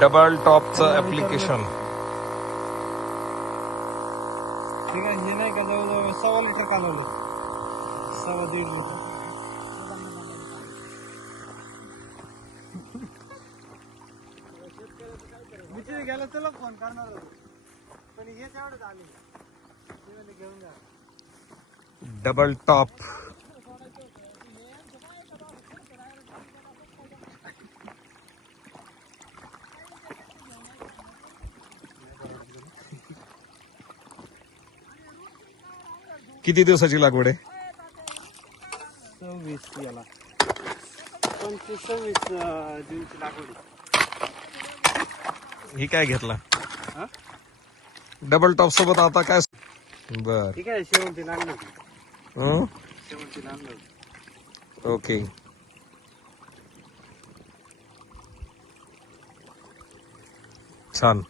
Double टॉपचं application ठीक आहे हे नाही का जवळजवळ सव्वा लिटर कालवलं? सव्वा दीड लिटर. मी तिथे गेलो तुला फोन करणार. पण आले. घेऊन जा. डबल टॉप किती दिवसाची लागवड आहे सव्वीस याला पंचवीस सव्वीस अं, जूनची लागवड आहे. ही काय घेतला हा? डबल टॉप सोबत आता काय बर ठीक आहे शेवंती. हं? शेवंती. ओके छान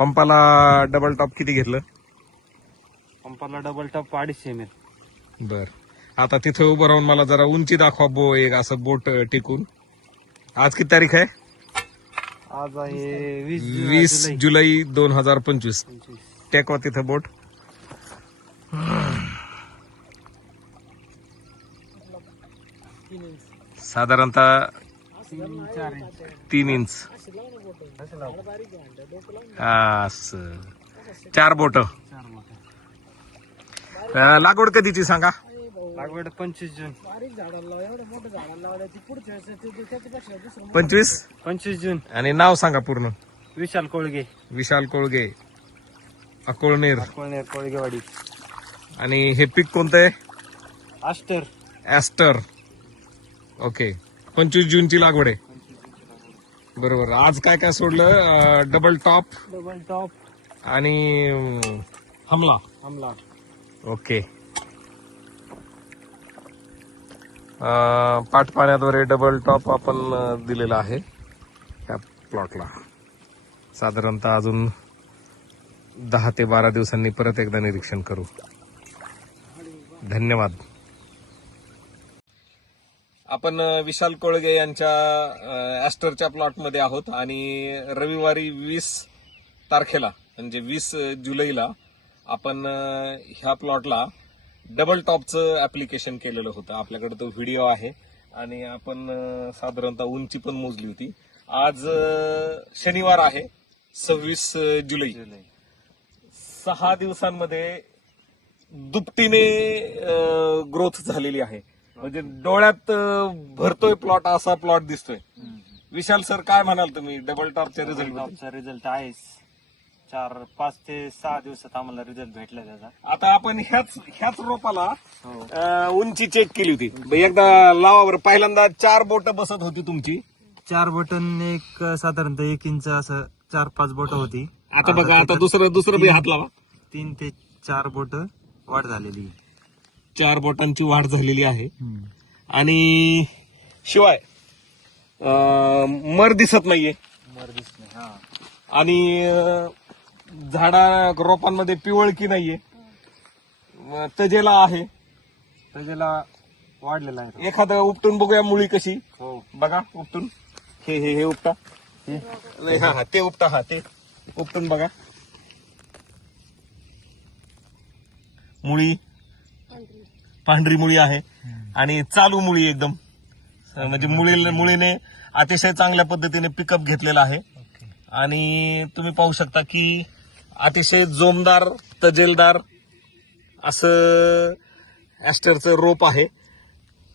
पंपाला डबल टॉप किती घेतलं पंपाला डबल टॉप अडीचशे एम एल बर. आता तिथे उभं राहून मला जरा उंची दाखवा बो एक असं बोट अं, टिकून. आज किती तारीख आहे? आज आहे वीस वीस जुलै. जुलै दोन हजार पंचवीस. पंचवीस. टेकवा तिथं बोट. साधारणतः तीन चार इंच. तीन इंच असं लाव. हा, असं. चार बोट. चार लागवड कधीची सांगा? लागवड पंचवीस जून. पंचवीस? पंचवीस जून. आणि नाव सांगा पूर्ण. विशाल कोळगे. विशाल कोळगे. अकोळनेर. कोळनेर कोळगेवाडी. आणि हे पीक कोणतं आहे? Aster aster okay. पंचवीस जूनची लागवड आहे. बरोबर. आज काय काय सोडलं? डबल टॉप डबल टॉप आणि अं, हमला. हमला. ओके. अं, पाटपाण्याद्वारे डबल टॉप आपण दिलेला आहे त्या प्लॉटला साधारणतः अजून दहा ते बारा दिवसांनी परत एकदा निरीक्षण करू. धन्यवाद. आपण विशाल कोळगे यांच्या ॲस्टरच्या प्लॉटमध्ये आहोत आणि रविवारी वीस तारखेला म्हणजे वीस जुलैला आपण ह्या प्लॉटला डबल टॉपचं ऍप्लिकेशन केलेलं होतं. आपल्याकडे तो व्हिडिओ आहे. आणि आपण साधारणतः उंची पण मोजली होती. आज शनिवार आहे सव्वीस जुलै. सहा दिवसांमध्ये दुपटीने ग्रोथ झालेली आहे. म्हणजे डोळ्यात भरतोय प्लॉट असा प्लॉट दिसतोय. विशाल सर काय म्हणाल तुम्ही? डबल टॉपच्या रिझल्ट टॉपचा रिझल्ट आहेच. चार पाच ते सहा दिवसात आम्हाला रिझल्ट भेटला त्याचा आता आपण ह्याच ह्याच रोपाला हो. अं, उंची चेक केली होती. ब- एकदा लावावर पहिल्यांदा चार बोट बसत होती तुमची. चार बटन एक साधारणतः एक इंच असं चार पाच बोट होती. आता बघा आता दुसरं दुसरं बी हात लावा. तीन ते चार बोट वाढ झालेली. चार बोटांची वाढ झालेली आहे. आणि शिवाय अं, मर दिसत नाहीये. मर दिसणे हा. आणि अं, झाडा रोपांमध्ये पिवळकी नाहीये. तजेला आहे. त्याला वाढलेला आहे एखादं उपटून बघूया मुळी कशी. हो. बघा उपटून. हे हे हे उपटा. नाही, हा हा ते उपटा हा ते. उपटून बघा. मुळी. पांढरी मुळी आहे. आणि चालू मुळी एकदम. म्हणजे मुळी मुळीने अतिशय चांगल्या पद्धतीने पिकअप घेतलेला आहे. आणि तुम्ही पाहू शकता की अतिशय जोमदार तजेलदार असं ॲस्टरचं रोप आहे.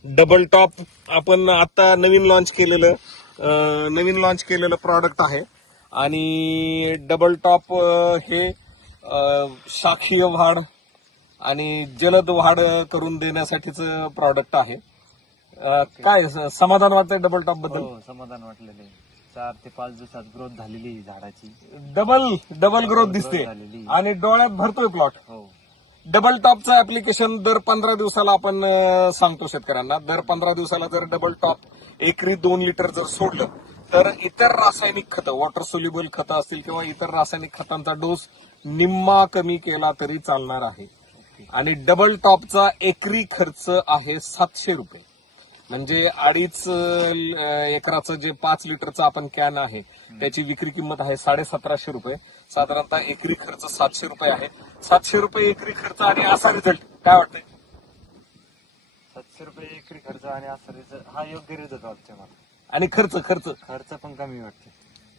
डबल टॉप आपण आता नवीन लॉन्च केलेलं नवीन लॉन्च केलेलं प्रॉडक्ट आहे. आणि डबल टॉप हे शाखीय वाढ आणि जलद वाढ करून देण्यासाठीच प्रॉडक्ट आहे. काय स- समाधान वाटतंय डबल टॉपबद्दल? हो, समाधान वाटलेलं आहे. चार ते पाच दिवसात ग्रोथ झालेली आहे झाडाची. डबल डबल ग्रोथ दिसते. झालेली. आणि डोळ्यात भरतोय प्लॉट हो. डबल टॉपचं ऍप्लिकेशन दर पंधरा दिवसाला आपण अं, सांगतो शेतकऱ्यांना. दर पंधरा दिवसाला जर डबल टॉप एकरी दोन लिटर जर सोडलं तर इतर रासायनिक खतं वॉटर सोल्युबल खतं असतील किंवा इतर रासायनिक खतांचा डोस निम्मा कमी केला तरी चालणार आहे. आणि डबल टॉपचा एकरी खर्च आहे सातशे रुपये. म्हणजे अडीच एकराचं जे पाच लिटरचं आपण कॅन आहे त्याची विक्री किंमत आहे साडे सतराशे रुपये. साधारणतः एकरी खर्च सातशे रुपये आहे. सातशे रुपये एकरी खर्च आणि असा रिझल्ट काय वाटतंय? सातशे रुपये एकरी खर्च आणि असा रिझल्ट हा योग्य रिझल्ट वाटतोय मला. आणि खर्च खर्च. खर्च पण कमी वाटते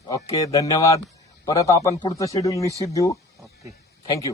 ओके धन्यवाद. परत आपण पुढचं शेड्यूल निश्चित देऊ. ओके. थँक्यू